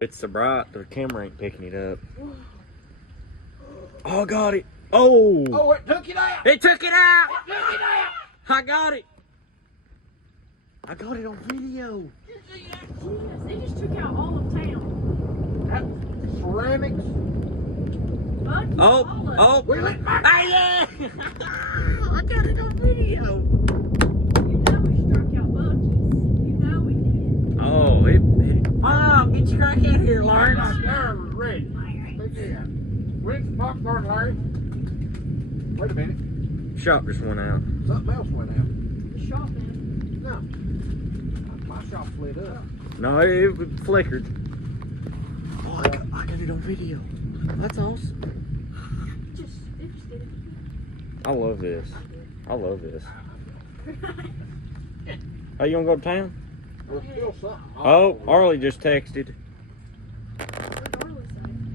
It's so bright, the camera ain't picking it up. Oh, I got it. Oh! Oh, it took it out! It took it out! It took it out! I got it. I got it on video. You see that? Yes, they just took out all of town. That ceramics. Bucky, Oh, all of it. oh. We went back. Ah, yeah! I got it on video. You know we struck out Bucky's. You know we did. Oh, it. Mom, get your crack out here, Lawrence. Larry was ready. Look at that. Where's the popcorn, Larry? Wait a minute. Shop just went out. Something else went out. The shop man. No. My shop lit up. No, it flickered. Oh, I got it on video. That's awesome. They just did it. I love this. I love this. Hey, you want to go to town? There's still something. Oh, Arlie just texted.